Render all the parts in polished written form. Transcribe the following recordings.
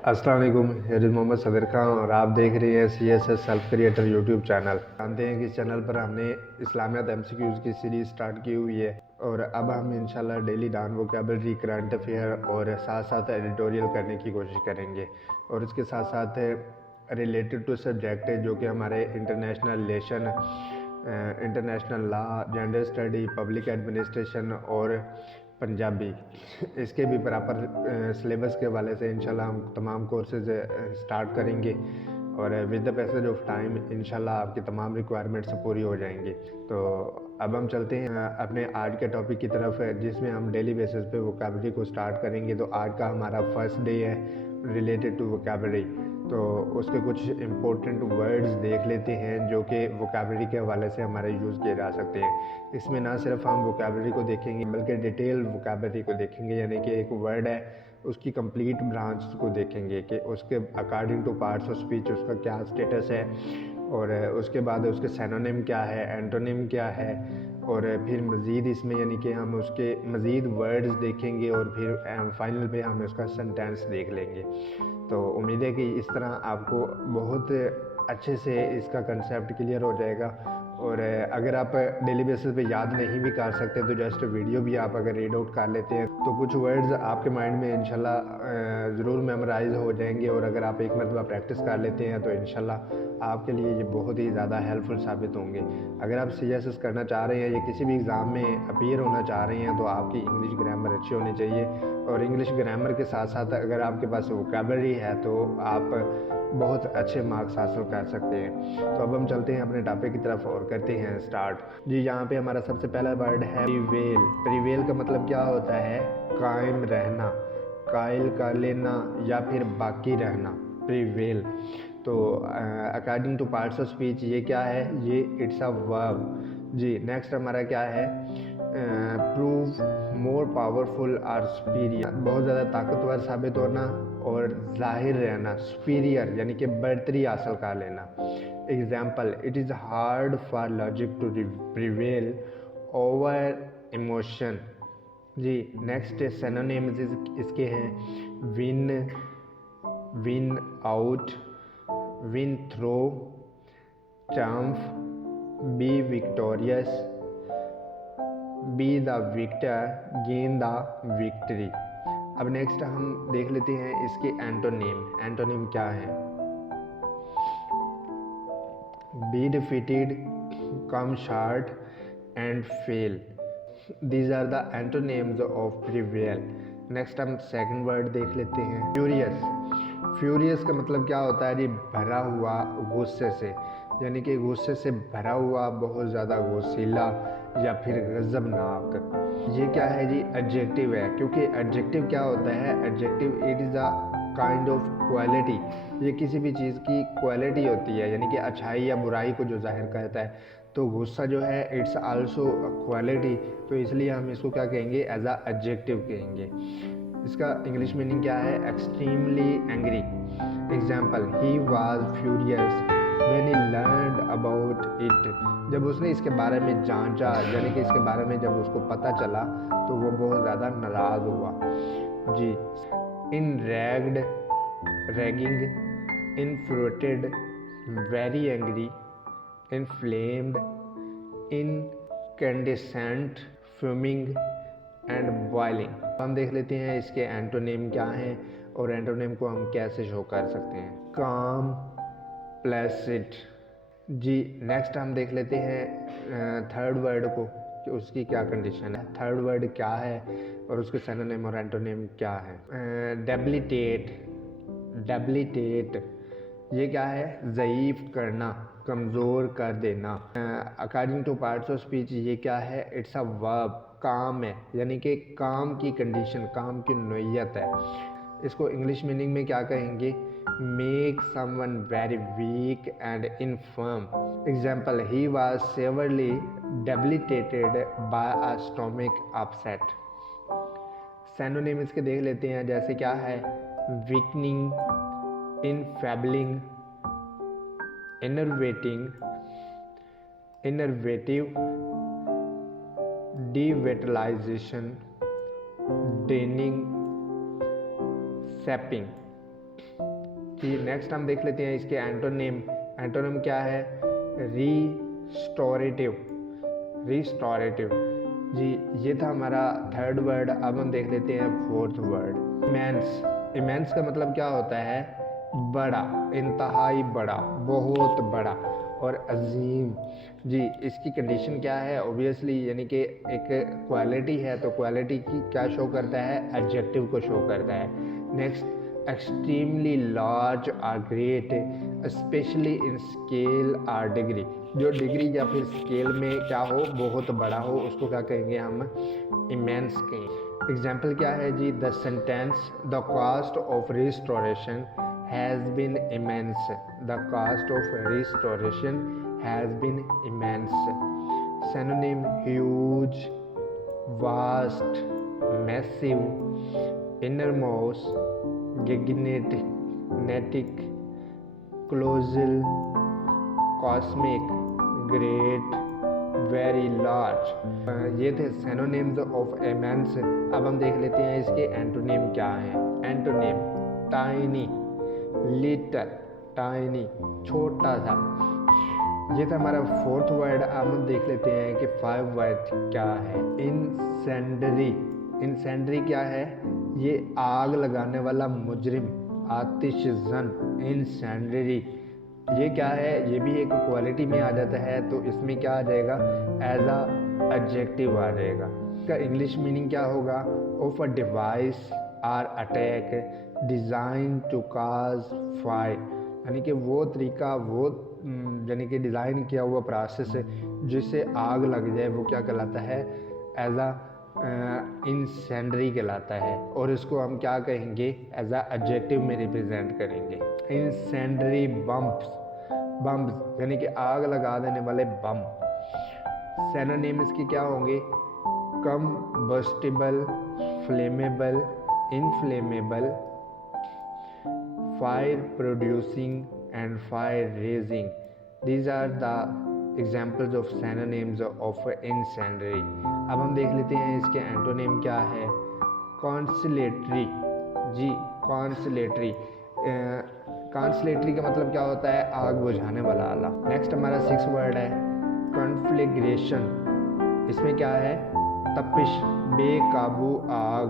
अस्सलाम वालेकुम, here is Mohammad सदर खान और आप देख रहे हैं CSS self creator YouTube channel. जानते हैं कि इस चैनल पर हमने इस्लामियात MCQs की सीरीज़ स्टार्ट की हुई है और अब हम इंशाल्लाह डेली डान वोकैबुलरी, करंट अफेयर और साथ साथ एडिटोरियल करने की कोशिश करेंगे। और इसके साथ साथ रिलेटेड टू सब्जेक्ट है जो कि हमारे international relation, international law, gender study, public administration और पंजाबी, इसके भी प्रॉपर सिलेबस के हवाले से इंशाल्लाह हम तमाम कोर्सेज स्टार्ट करेंगे और with the passage of time इंशाल्लाह आपकी तमाम रिक्वायरमेंट्स पूरी हो जाएंगी। तो अब हम चलते हैं अपने आज के टॉपिक की तरफ, जिसमें हम डेली बेसिस पे वोकैबुलरी को स्टार्ट करेंगे। तो आज का हमारा फर्स्ट डे है रिलेटेड टू वोकैबुलरी। तो उसके कुछ इम्पोर्टेंट वर्ड्स देख लेते हैं जो कि वोकैबुलरी के हवाले से हमारे यूज़ किए जा सकते हैं। इसमें ना सिर्फ हम वोकैबुलरी को देखेंगे बल्कि डिटेल वोकैबुलरी को देखेंगे, यानी कि एक वर्ड है उसकी कंप्लीट ब्रांच को देखेंगे कि उसके according to parts of speech उसका क्या स्टेटस है और उसके बाद उसके सिनोनिम क्या है, एंटोनिम क्या है और फिर मज़ीद इसमें यानी कि हम उसके मज़ीद वर्ड्स देखेंगे और फिर फाइनल पे हम उसका सेंटेंस देख लेंगे। तो उम्मीद है कि इस तरह आपको बहुत अच्छे से इसका कंसेप्ट क्लियर हो जाएगा। और अगर आप डेली बेसिस पे याद नहीं भी कर सकते तो जस्ट वीडियो भी आप अगर रीड आउट कर लेते हैं तो कुछ वर्ड्स आपके माइंड में इंशाल्लाह ज़रूर मेमोराइज हो जाएंगे। और अगर आप एक मरतबा प्रैक्टिस कर लेते हैं तो इंशाल्लाह आपके लिए ये बहुत ही ज़्यादा हेल्पफुल साबित होंगे। अगर आप CSS करना चाह रहे हैं या किसी भी एग्ज़ाम में अपीयर होना चाह रहे हैं तो आपकी इंग्लिश ग्रामर अच्छी होनी चाहिए। और इंग्लिश ग्रामर के साथ साथ अगर आपके पास वोकैबुलरी है तो आप बहुत अच्छे मार्क्स हासिल कर सकते हैं। तो अब हम चलते हैं अपने टॉपिक की तरफ और करते हैं स्टार्ट। जी, यहाँ पे हमारा सबसे पहला वर्ड है प्रिवेल। प्रिवेल का मतलब क्या होता है? कायम रहना, कायल कर लेना या फिर बाकी रहना, प्रिवेल। तो according to parts of speech ये क्या है? ये इट्स अ वर्ब। जी, नेक्स्ट हमारा क्या है? प्रूव मोर पावरफुल और सुपीरियर, बहुत ज़्यादा ताकतवर साबित होना और जाहिर रहना, सुपीरियर यानी कि बढ़तरी हासिल कर लेना। Example, it is hard for logic to prevail over emotion. जी, नेक्स्ट सिनोनिम्स इसके हैं win, win out, win through, triumph, be victorious, be the victor, gain the victory. अब नेक्स्ट हम देख लेते हैं इसके एंटोनिम। एंटोनिम क्या है? Be defeated, come short and fail, these are the antonyms of prevail. Next हम सेकंड वर्ड देख लेते हैं फ्यूरियस। फ्यूरियस का मतलब क्या होता है जी? भरा हुआ गुस्से से, यानी कि गुस्से से भरा हुआ, बहुत ज़्यादा गुस्सीला या फिर गज़बनाक। ये क्या है जी? एडजेक्टिव है, क्योंकि एडजेक्टिव क्या होता है? Adjective it is a kind of quality. ये किसी भी चीज़ की क्वालिटी होती है, यानी कि अच्छाई या बुराई को जो जाहिर करता है। तो गुस्सा जो है इट्स आल्सो क्वालिटी, तो इसलिए हम इसको क्या कहेंगे? एज अ एडजेक्टिव कहेंगे। इसका इंग्लिश मीनिंग क्या है? Extremely angry. Example, he was furious when he learned about it, जब उसने इसके बारे में जांचा, यानी कि इसके बारे में जब उसको पता चला तो वो बहुत ज़्यादा नाराज़ हुआ। जी, enraged, raging, infuriated, very angry, inflamed, incandescent, fuming and boiling. हम देख लेते हैं इसके एंटोनिम क्या हैं और एंटोनिम को हम कैसे शो कर सकते हैं। काम, प्लेसिड। जी, नेक्स्ट हम देख लेते हैं थर्ड वर्ड को कि उसकी क्या कंडीशन है। थर्ड वर्ड क्या है और उसके सिनोनिम और एंटोनिम क्या है। डेबिलिटेट, डेबिलिटेट ये क्या है? ज़ईफ़ करना, कमज़ोर कर देना। According to parts of speech ये क्या है? इट्स अ वर्ब, काम है, यानी कि काम की कंडीशन, काम की नोयत है। इसको इंग्लिश मीनिंग में क्या कहेंगे? Make someone very weak and infirm. Example, he was severely debilitated by a stomach upset. Synonym इसके देख लेते हैं, जैसे क्या है? Weakening, enfeebling, enervating, enervative, devitalization, draining, sapping. जी नेक्स्ट हम देख लेते हैं इसके एंटोनिम। एंटोनिम क्या है? रिस्टोरेटिव। रिस्टोरेटिव। जी ये था हमारा थर्ड वर्ड। अब हम देख लेते हैं फोर्थ वर्ड, इमेंस। इमेंस का मतलब क्या होता है? बड़ा, इंतहाई बड़ा, बहुत बड़ा और अजीम। जी इसकी कंडीशन क्या है? ऑब्वियसली यानी कि एक क्वालिटी है, तो क्वालिटी की क्या शो करता है? एडजेक्टिव को शो करता है। नेक्स्ट, एक्सट्रीमली लार्ज और ग्रेट, स्पेशली इन स्केल और डिग्री। जो डिग्री या फिर स्केल में क्या हो? बहुत बड़ा हो, उसको क्या कहेंगे हम? इमेंस कहेंगे। एग्जाम्पल क्या है जी? The sentence the cost of restoration has been immense. The cost of restoration has been immense. Synonym: huge, vast, massive, enormous, gigantic, colossal, cosmic, great, very large. ये थे synonyms of immense। अब हम देख लेते हैं इसके एंटोनिम क्या हैं। एंटोनिम: टाइनी, लिटल, टाइनी, छोटा सा। ये था हमारा फोर्थ वर्ड। अब हम देख लेते हैं कि फाइव वर्ड क्या है। इंसेंडरी। इंसेंडरी क्या है? ये आग लगाने वाला मुजरिम, आतिशजन। इंसेंडरी ये क्या है? ये भी एक क्वालिटी में आ जाता है, तो इसमें क्या आ जाएगा? एज अ एडजेक्टिव आ जाएगा। इसका इंग्लिश मीनिंग क्या होगा? Of a device or attack design to cause fire. यानी कि वो तरीका, वो यानी कि डिज़ाइन किया हुआ प्रोसेस है जिससे आग लग जाए, वो क्या कहलाता है? एज अ इंसेंडरी कहलाता है। और इसको हम क्या कहेंगे? एज अ एडजेक्टिव में रिप्रेजेंट करेंगे। इंसेंडरी बम्प्स। बम्प्स यानी कि आग लगा देने वाले बम। सिनोनिम इसकी क्या होंगे? Combustible, flammable, inflammable, fire producing and fire raising. These are the examples of synonyms of incendiary. अब हम देख लेते हैं इसके एंटोनिम क्या है। कॉन्सिलेटरी। जी कॉन्सिलेटरी। कॉन्सिलेटरी का मतलब क्या होता है? आग बुझाने वाला। नेक्स्ट हमारा सिक्स वर्ड है कॉन्फ्लिग्रेशन। इसमें क्या है? तपिश, बेकाबू आग,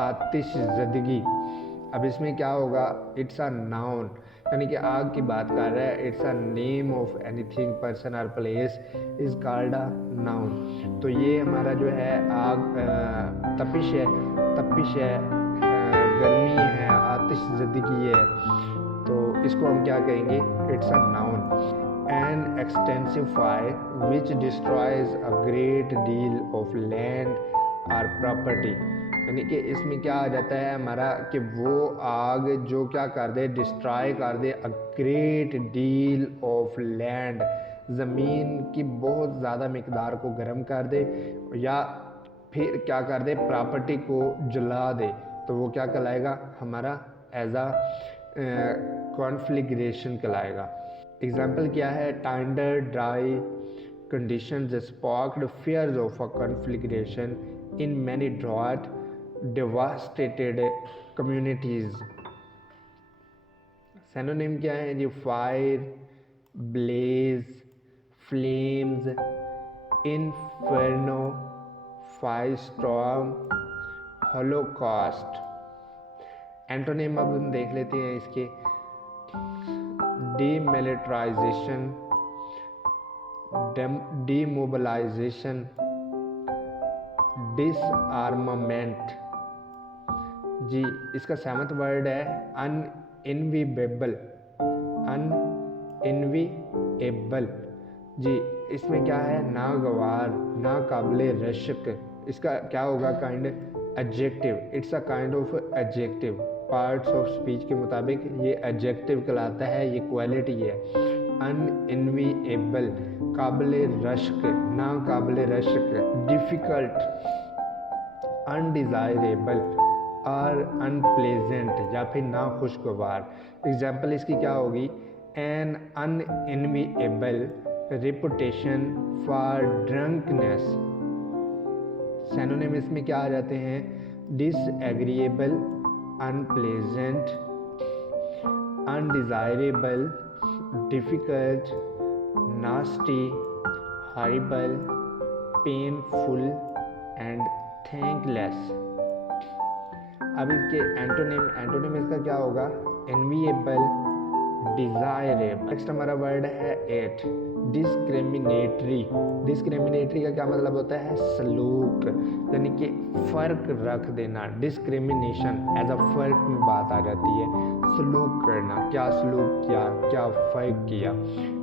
आतिशज़दगी। अब इसमें क्या होगा? इट्स अ नाउन, यानी कि आग की बात कर रहा है। It's a name of anything, person और place is called a noun. तो ये हमारा जो है आग, तपिश है, तपिश है, गर्मी है, आतिशज़दगी है, तो इसको हम क्या कहेंगे? It's a noun. An extensive fire which destroys a great deal of land और प्रॉपर्टी। यानी कि इसमें क्या आ जाता है हमारा कि वो आग जो क्या कर दे? डिस्ट्रॉय कर दे a great deal of land, ज़मीन की बहुत ज़्यादा मिकदार को गर्म कर दे, या फिर क्या कर दे? प्रॉपर्टी को जला दे, तो वो क्या कहलाएगा? हमारा एज अ कॉन्फ्लिग्रेशन कहलाएगा। एग्जाम्पल क्या है? Tender dry conditions sparked fears of a conflagration in many drought devastated communities. Synonym क्या है जी? Fire, blaze, flames, inferno, firestorm, holocaust. Antonym अब हम देख लेते हैं इसके। Demilitarisation, demobilization, disarmament। जी इसका सेवंथ वर्ड है अनइनविएबल। अनइनविएबल जी इसमें क्या है? नागवार, नाकाबिले रशक। इसका क्या होगा? Kind adjective. It's a kind of adjective. Parts of speech के मुताबिक ये एडजेक्टिव कहलाता है, ये क्वालिटी है। अनइनविएबल, काबिले रश्क, नाकाबिले रश्क। डिफ़िकल्ट, अनडिज़ायरेबल और अनप्लेजेंट या फिर नाखुशगवार। एग्जाम्पल इसकी क्या होगी? An unenviable reputation for drunkenness. Synonym इसमें क्या आ जाते हैं? Disagreeable, unpleasant, undesirable, difficult, nasty, horrible, painful and thankless. अब इसके एंटोनिम इसका क्या होगा? Enviable, desirable. नेक्स्ट हमारा वर्ड है एट, डिस्क्रिमिनेटरी। डिस्क्रिमिनेटरी का क्या मतलब होता है? सलूक, यानी कि फर्क रख देना। डिस्क्रिमिनेशन एज अ फर्क में बात आ जाती है। सलूक करना, क्या सलूक किया, क्या फर्क किया,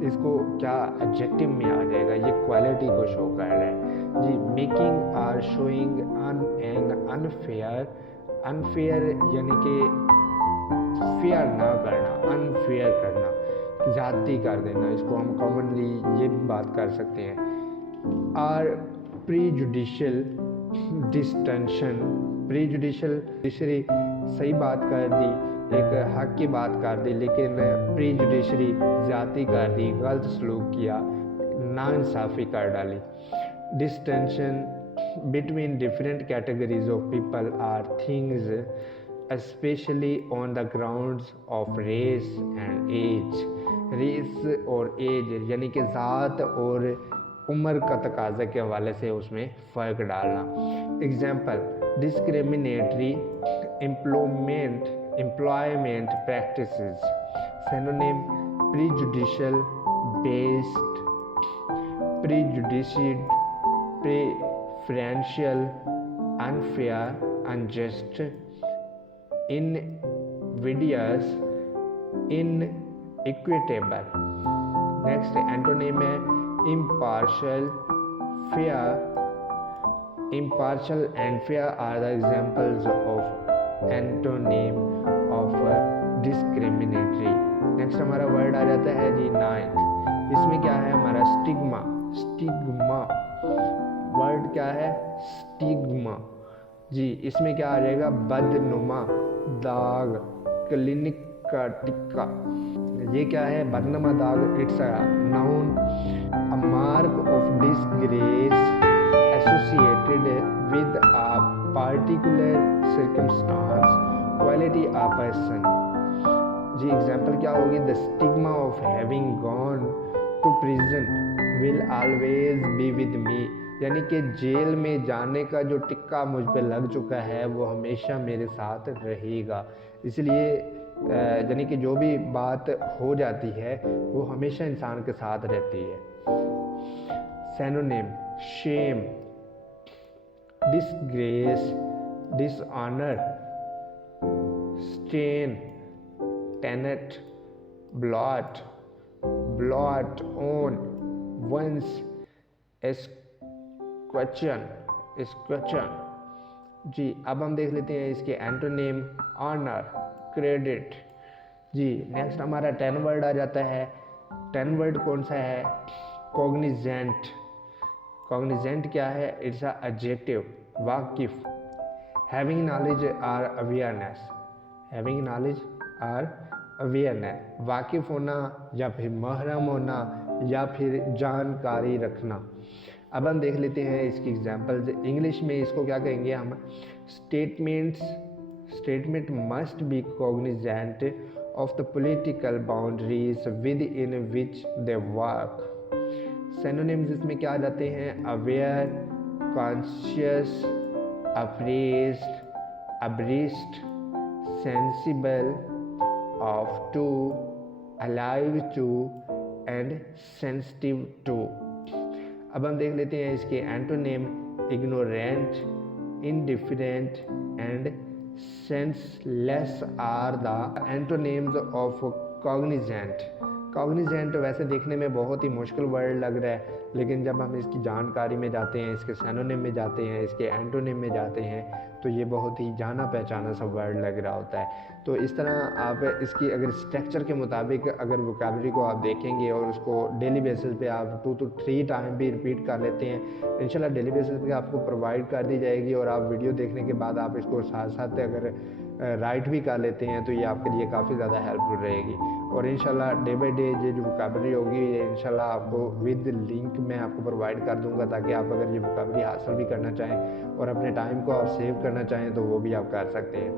इसको क्या एडजेक्टिव में आ जाएगा? ये क्वालिटी को शो कर रहा है जी। Making or showing an unfair, unfair यानी कि फेयर ना करना, अनफेयर करना, ज़्यादती कर देना, इसको हम कॉमनली ये भी बात कर सकते हैं। आर प्रीजुडिशियल डिस्टेंशन, प्रीजुडिशियल दूसरी सही बात कर दी, एक हक की बात कर दी, लेकिन प्रीजुडिशरी ज़्यादती कर दी, गलत सलूक किया, नाइंसाफ़ी कर डाली। Distension between different categories of people or things, especially on the grounds of race and age। Race और एज यानी कि ज़ात और उम्र का तकाजा के हवाले से उसमें फ़र्क डालना। Example, discriminatory employment practices. Synonym, prejudicial, biased, prejudicial, preferential, unfair, unjust, invidious, inequitable। Next antonym है impartial, fair। impartial and fair are the examples of antonym of discriminatory। Next हमारा वर्ड आ जाता है जी नाइन्थ। इसमें क्या है हमारा? स्टिग्मा। स्टिग्मा वर्ड क्या है? स्टिग्मा जी। इसमें क्या आ जाएगा? बदनुमा, दाग, क्लिनिक का टिक्का। ये क्या है? बदनुमा दाग, it's a noun, a mark of disgrace associated with a particular circumstance, quality a person जी। एग्जाम्पल क्या होगी? The stigma of having gone to prison will always be with me, यानी कि जेल में जाने का जो टिक्का मुझ पे लग चुका है वो हमेशा मेरे साथ रहेगा। इसलिए यानी कि जो भी बात हो जाती है वो हमेशा इंसान के साथ रहती है। Synonym, shame, disgrace, dishonour, stain, taint, blot, blot on one's, question जी। अब हम देख लेते हैं इसके एंटोनिम, ऑनर, क्रेडिट जी। नेक्स्ट हमारा 10 वर्ड आ जाता है। 10 वर्ड कौन सा है? कॉग्निजेंट। कॉग्निजेंट क्या है? इट्स अ एडजेक्टिव, वाकिफ। Having knowledge are awareness, having knowledge are awareness, वाकिफ होना या फिर महरम होना या फिर जानकारी रखना। अब हम देख लेते हैं इसकी एग्जांपल्स। इंग्लिश में इसको क्या कहेंगे हम? Statement must be cognizant of the political boundaries within which they work. Synonyms इसमें क्या आ जाते हैं? Aware, conscious, apprised, abreast, sensible, of to, alive to and sensitive to. अब हम देख लेते हैं इसके antonym, ignorant, indifferent and senseless are the antonyms of cognizant. Cognizant वैसे देखने में बहुत ही मुश्किल वर्ड लग रहा है, लेकिन जब हम इसकी जानकारी में जाते हैं, इसके सिनोनिम में जाते हैं, इसके एंटोनिम में जाते हैं, तो ये बहुत ही जाना पहचाना सा वर्ड लग रहा होता है। तो इस तरह आप इसकी अगर स्ट्रक्चर के मुताबिक अगर वोकैबुलरी को आप देखेंगे और उसको डेली बेसिस पे आप 2 to 3 टाइम भी रिपीट कर लेते हैं, इंशाल्लाह डेली बेसिस पे आपको प्रोवाइड कर दी जाएगी। और आप वीडियो देखने के बाद आप इसको साथ साथ अगर राइट भी कर लेते हैं तो ये आपके लिए काफ़ी ज़्यादा हेल्पफुल रहेगी। और इंशाल्लाह डे बाय डे ये जो वोकैबुलरी होगी ये इंशाल्लाह आपको विद लिंक मैं आपको प्रोवाइड कर दूंगा, ताकि आप अगर ये वोकैबुलरी हासिल भी करना चाहें और अपने टाइम को आप सेव करना चाहें तो वो भी आप कर सकते हैं।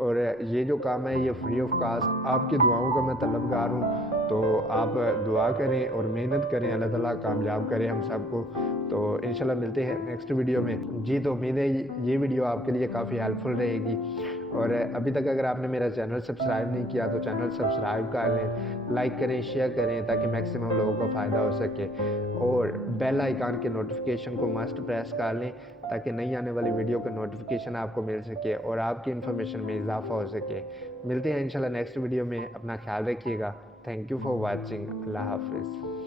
और ये जो काम है ये फ्री ऑफ कास्ट, आपकी दुआओं का मैं तलबगार हूँ। तो आप दुआ करें और मेहनत करें, अल्लाह ताला कामयाब करें हम सबको। तो इंशाल्लाह मिलते हैं नेक्स्ट वीडियो में जी। तो उम्मीद है ये वीडियो आपके लिए काफ़ी हेल्पफुल रहेगी। और अभी तक अगर आपने मेरा चैनल सब्सक्राइब नहीं किया तो चैनल सब्सक्राइब कर लें, लाइक करें, शेयर करें ताकि मैक्सिमम लोगों को फ़ायदा हो सके। और बेल आइकन के नोटिफिकेशन को मस्ट प्रेस कर लें ताकि नई आने वाली वीडियो का नोटिफिकेशन आपको मिल सके और आपकी इन्फॉर्मेशन में इजाफा हो सके। मिलते हैं इंशाल्लाह नेक्स्ट वीडियो में, अपना ख्याल रखिएगा। Thank you for watching. अल्लाह हाफिज़।